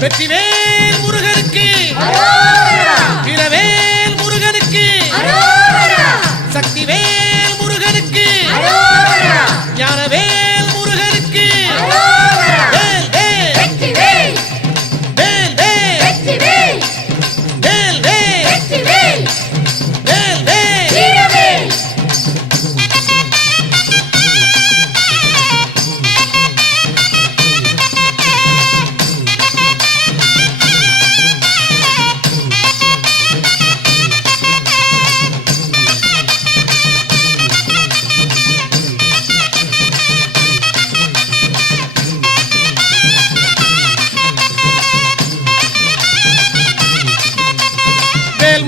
வெற்றிவேல் முருகனுக்கு வீரவேல் முருகனுக்கு சக்திவேல் முருகனுக்கு ஞானவேல் முருகனுக்கு வேல் வேல் வேல் வேல் வேல் வேல் வேல் வேல் வேல்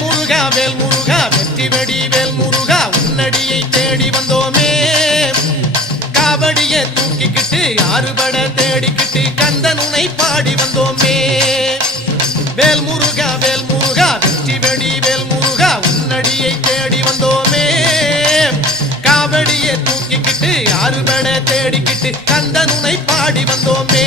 முருகா வெற்றி வெடி வேல் முருகா உன்னடியை தேடி வந்தோமே காவடியை தூக்கிக்கிட்டு ஆறுபட தேடிக்கிட்டு கந்தன் உனை பாடி வந்தோமே வேல் முருகா வெற்றி வெடி வேல் முருகா உன்னடியை தேடி வந்தோமே காவடியை தூக்கிக்கிட்டு ஆறுபட தேடிக்கிட்டு கந்தன் உனை பாடி வந்தோமே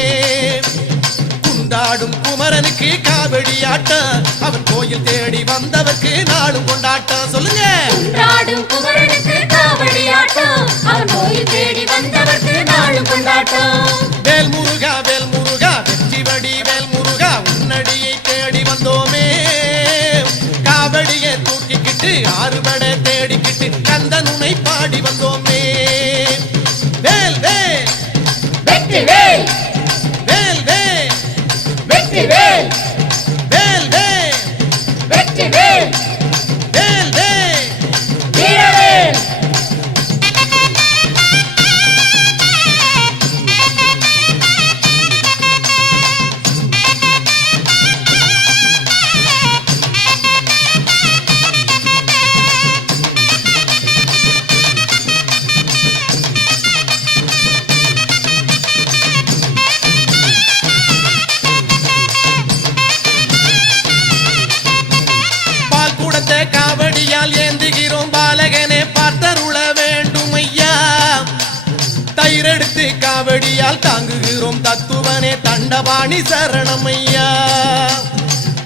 குண்டாடும் குமரனுக்கு காவடி ஆட்டம் அவன் கோயில் தேடி வந்தவர்க்கு நாளும் கொண்டாட்டம் சொல்லுங்க குண்டாடும் குமரனுக்கு காவடி ஆட்டம் அவன் கோயில் தேடி வந்தவர்க்கு நாளும் கொண்டாட்டம் வேல் முருகா வெற்றி வடி வேல் முருகா உன்னடியை தேடி வந்தோமே காவடியை தூக்கிக்கிட்டு ஆறுபட தேடிக்கிட்டு கந்தன் உனை பாடி வந்தோமே வேல் வேல் வெற்றி வேல் வேல் வேல் வெற்றி வேல் வேல் வேல் வெற்றி வேல் வேல் வேல் வீரவேல் காவடியால் ஏந்துகிறோம் பாலகனே பார்த்தருள வேண்டும் ஐயா தயிரெடுத்து காவடியால் தாங்குகிறோம் தத்துவனே தண்டபாணி சரணம் ஐயா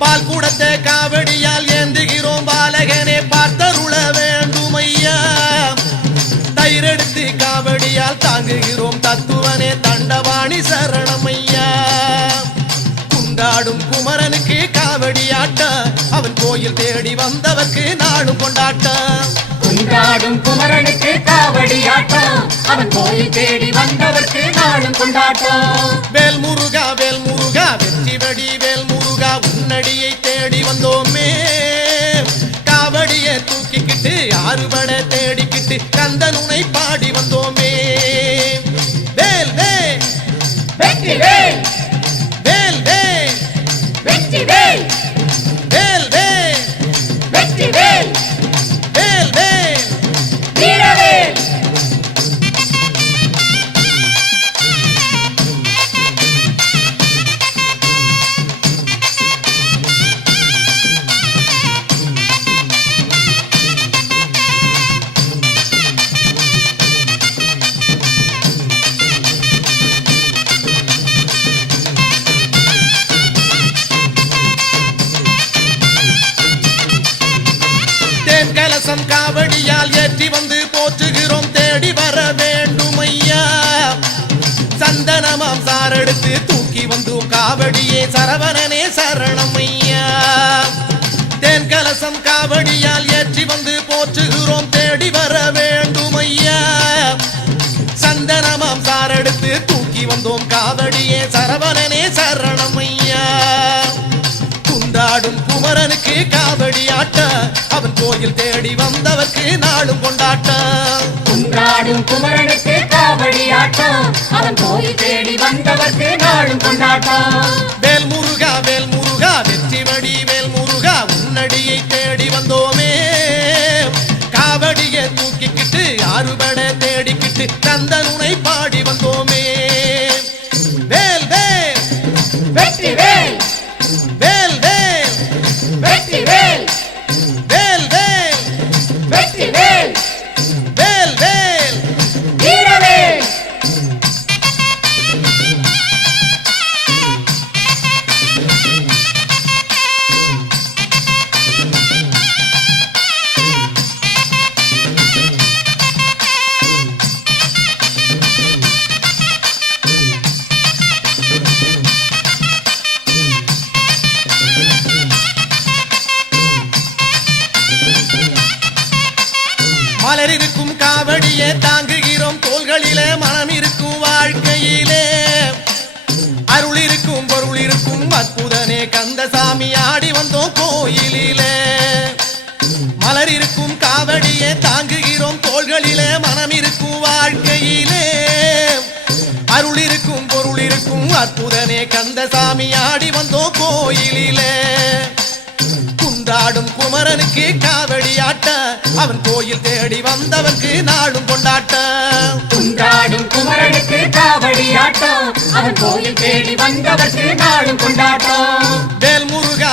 பால் கூடத்தை காவடியால் ஏந்துகிறோம் பாலகனே பார்த்தருள வேண்டும் ஐயா தயிரெடுத்து காவடியால் தாங்குகிறோம் தத்துவனே தண்டபாணி சரணம் ஐயா குண்டாடும் குமரனுக்கு காவடி ஆட்டம் அவன் கோயில் தேடி வந்தவர்க்கு நாளும் கொண்டாட்டம் குண்டாடும் குமரனுக்கு காவடி ஆட்டம் அவன் கோயில் தேடி வந்தவர்க்கு நாளும் கொண்டாட்டம் வேல் முருகா வெற்றி வடி வேல் முருகா உன்னடியை தேடி வந்தோமே காவடியை தூக்கிக்கிட்டு ஆறுபட தேடிக்கிட்டு கந்தன் உனை பாடி வந்தோமே வேல் வேல் வெற்றி வேல் வேல் வேல் வெற்றி வேல் வேல் வேல் வெற்றி வேல் வேல் வேல் வீரவேல் கலசம் காவடியால் ஏற்றி வந்து போற்றுகிறோம் தேடி வர வேண்டும் ஐயா சந்தனமாம் சாரெடுத்து தூக்கி வந்தோம் காவடியே சரவணனே சரணம் ஐயா தேன் கலசம் காவடியால் ஏற்றி வந்து போற்றுகிறோம் தேடி வர வேண்டும் ஐயா சந்தனமாம் சாரெடுத்து தூக்கி வந்தோம் காவடியே சரவணனே சரணம் ஐயா குண்டாடும் குமரனுக்கு காவடி ஆட்டம் அவன் கோயில் தேடி வந்தவர்க்கு நாளும் கொண்டாட்டம் குண்டாடும் குமரனுக்கு காவடி ஆட்டம் அவன் கோயில் தேடி வந்தவர்க்கு நாளும் கொண்டாட்டம் வேல் முருகா வெற்றி வடி வேல் முருகா உன்னடியை தேடி வந்தோமே காவடியை தூக்கிக்கிட்டு ஆறுபட தேடிக்கிட்டு கந்தன் உனை பாடி வந்தோமே வேல் வேல் வெற்றி வேல் வேல் வேல் காவடியே தாங்குகிறோம் தோள்களிலே மனம் இருக்கும் வாழ்க்கையிலே அருள் இருக்கும் பொருள் இருக்கும் அற்புதனே கந்தசாமி ஆடி வந்தோம் கோயிலிலே மலர் இருக்கும் காவடியே தாங்குகிறோம் தோள்களிலே மனம் இருக்கும் வாழ்க்கையிலே அருள் இருக்கும் பொருள் இருக்கும் அற்புதனே கந்தசாமி ஆடி வந்தோம் கோயிலிலே குன்றாடும் குமரனுக்கு காவடி ஆட்ட அவன் கோயில் தேடி வந்தவர்க்கு நாடும் கொண்டாட்ட குன்றாடும் குமரனுக்கு காவடி ஆட்டம் அவன் கோயில் தேடி வந்தவர்க்கு நாடும் கொண்டாட்டம் வேல் முருகா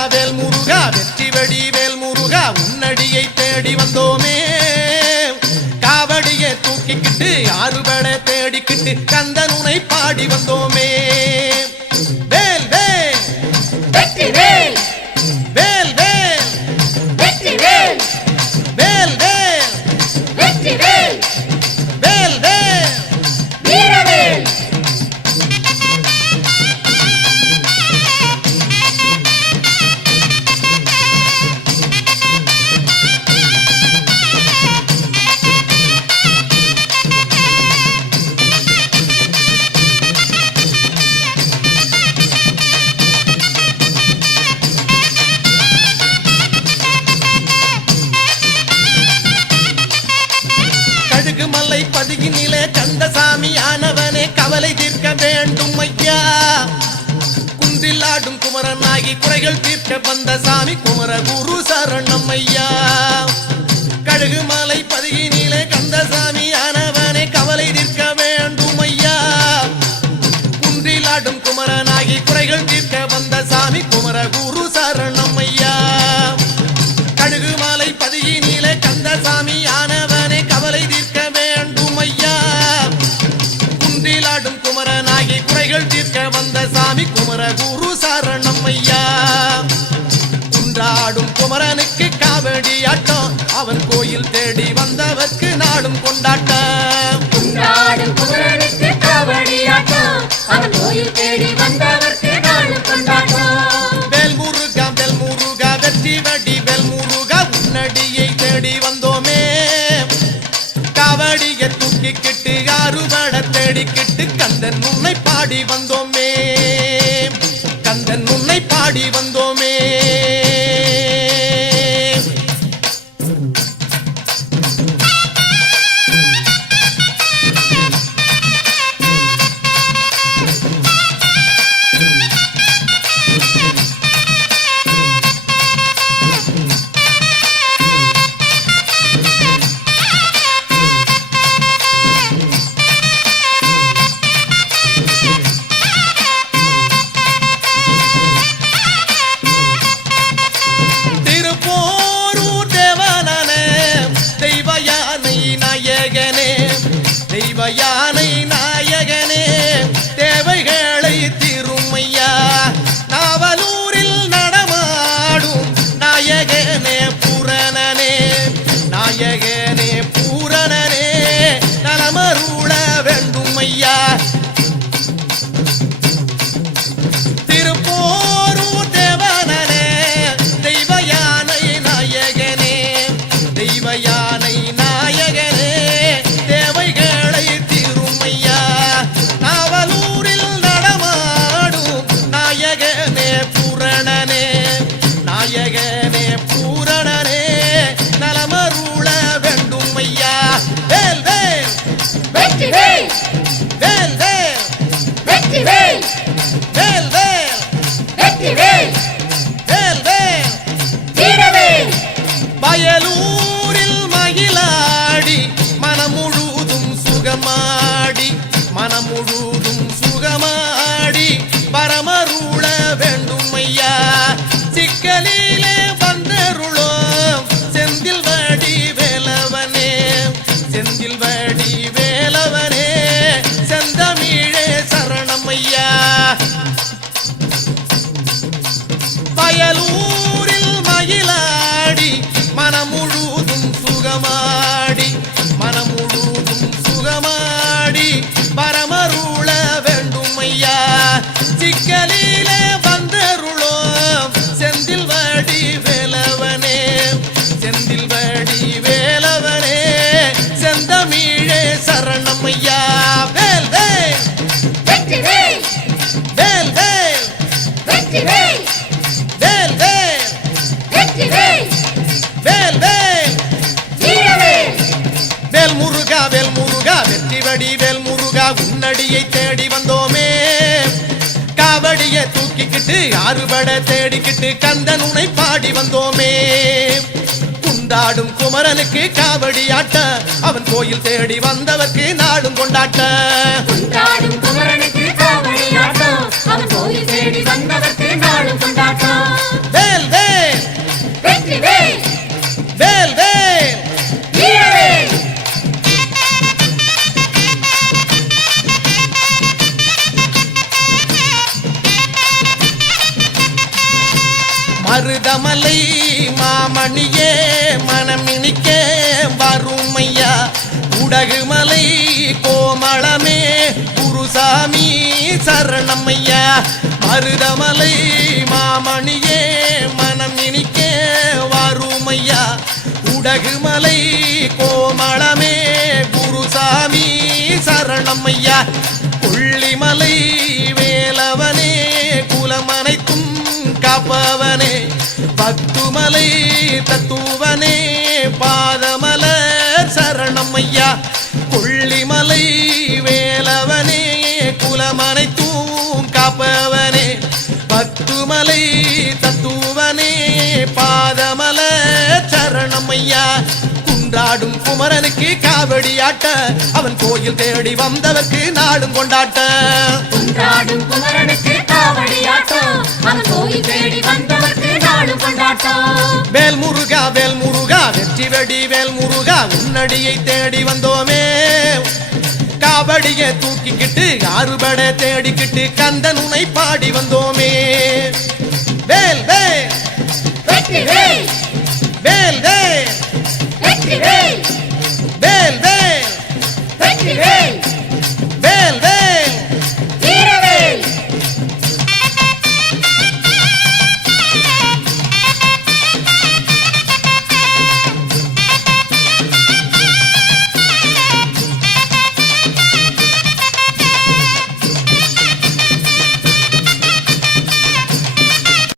வெற்றி வெடி வேல் முருகா உன்னடியை தேடி வந்தோமே காவடியை தூக்கிக்கிட்டு ஆறுபட தேடிக்கிட்டு கந்தனுனை பாடி வந்தோமே வேல் வேல் வெற்றி வேல் வேல் வேல் வெற்றி வேல் வேல் வேல் வெற்றி வேல் வேல் வேல் வீரவேல் கடுகு மலை பதுகினிலே கந்தசாமி ஆனவனே கவலை தீர்க்க வேண்டும் ஐயா குன்றில் ஆடும் குமரனாகி குறைகள் தீர்க்க வந்த சாமி குமர குரு சரணம் ஐயா கடுகு மலை பதுகினிலே கந்தசாமி ஆனவனே கவலை தீர்க்க வேண்டும் ஐயா குன்றில் ஆடும் குமரனாகி குறைகள் தீர்க்க வந்த சாமி குமர குரு சரணம் ஐயா கடுகு மலை பதியினிலே கந்தசாமி ஆனவனே கவலை தீர்க்க வேண்டும் ஐயா குன்றிலாடும் குமரனாகி குறைகள் தீர்க்க வந்த சாமி குமர குரு சரணம் ஐயா குன்றாடும் குமரனுக்கு காவடி ஆட்டம் அவன் கோயில் தேடி வந்தவர்க்கு நாடும் கொண்டாட்டம் குன்றாடும் குமரனுக்கு காவடி ஆட்டம் அவன் கோயில் தேடி வந்தவர்க்கு நாடும் கொண்டாட்டம் வேல் முருகா வெற்றி வடி வேல் முருகா உன்னடியை தேடி வந்தோமே காவடியை தூக்கிக்கிட்டு ஆறுபட தேடிக்கிட்டு கந்தன் உன்னை பாடி வந்தோமே கந்தன் உன்னை பாடி வந்தோமே திருப்போரூர் தேவனே தெய்வ யானை நாயகனே தெய்வ யானை நாயகனே தேவைகளை தீருமையா நாவலூரில் நடமாடும் நாயகனே பூரணனே நாயகனே பூரணனே நலமருள வேண்டும் ஐயா திருப்போரூர் தேவனே தெய்வ யானை நாயகனே தெய்வ யானை நாயகனே தேவைகளை தீருமையா நாவலூரில் நடமாடும் நாயகனே பூரணனே நாயகனே பூரணனே நலமருள வேண்டும் ஐயா வேல் வேல் வெற்றி வேல் வேல் வேல் வெற்றி வேல் வேல் வேல் வெற்றி வேல் வேல் வேல் வீரவேல் வயலூரில் மகிழாடி மனம் முழுதும் சுகமாடி மனம் முழுதும் சுகமாடி பரமருள வேண்டும் ஐயா சிக்கலிலே வந்தருளோம் செந்தில் வடி வேலவனே செந்தில் வடி வேலவனே செந்தமிழே சரணம் ஐயா வயலூரில் மகிழாடி மனம் முழுதும் சுகமாடி மனம் முழுதும் சுகமாடி பரமருள வேண்டும் ஐயா சிக்கலிலே வந்தருளோம் செந்தில் வடி வேலவனே செந்தில் வடி வேலவனே செந்தமிழே வேல்வடி வேல் முருகா உன்னடியை தேடி வந்தோமே காவடியை தூக்கிக்கிட்டு ஆறுபட தேடிக்கிட்டு கந்தன் உனை பாடி வந்தோமே குண்டாடும் குமரனுக்கு காவடி ஆட்ட அவன் கோயில் தேடி வந்தவர்க்கு நாடும் கொண்டாட்ட குண்டாடும் குமரனுக்கு காவடி ஆட்டம் அவன் கோயில் தேடி வந்தவர்க்கு நாளும் கொண்டாட்டம் வேல் வேல் வெற்றி வேல் வேல் வேல் வீரவேல் மருதமலை மாமணியே மனமினிக்க வறுமையா உடகுமலை கோமளமே குருசாமி சரணமையா மருதமலை மாமணியே மனமினிக்க வறுமையா உடகுமலை கோமளமே குருசாமி சரணமையா கொள்ளிமலை வேலவனே குலமனைத்தும் காப்பவனே பத்துமலை தத்துவனே பாதமலர் சரணமையா கொள்ளிமலை வேலவனே குலமனைத்தும் காப்பவனே பத்துமலை தத்துவனே பாதமலர் சரணமையா குன்றாடும் குமரனுக்கு காவடி ஆட்ட அவன் கோயில் தேடி வந்தவர்க்கு நாடும் கொண்டாட்ட குன்றாடும் குமரனுக்கு காவடி ஆட்டம் அவன் கோயில் தேடி வந்தவர்க்கு நாளும் கொண்டாட்டம் வேல் முருகா வெற்றி வெடி வேல் முருகா உன்னடியை தேடி வந்தோமே காவடியை தூக்கிக்கிட்டு ஆறுபட தேடிக்கிட்டு கந்தன் உனை பாடி வந்தோமே